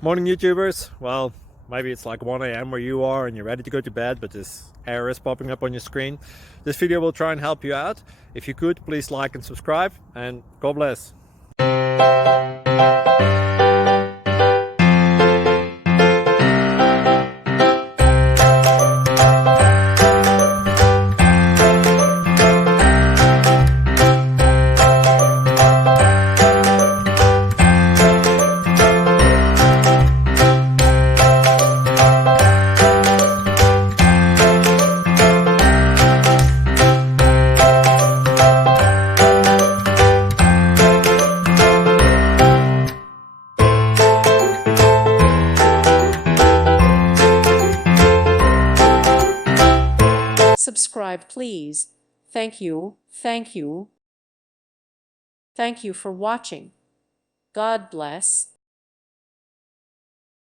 Morning, YouTubers. Well, maybe it's like 1 a.m. where you are and you're ready to go to bed, but this error is popping up on your screen. This video will try and help you out. If you could, please like and subscribe, and God bless. Subscribe, please. Thank you. Thank you. Thank you for watching. God bless.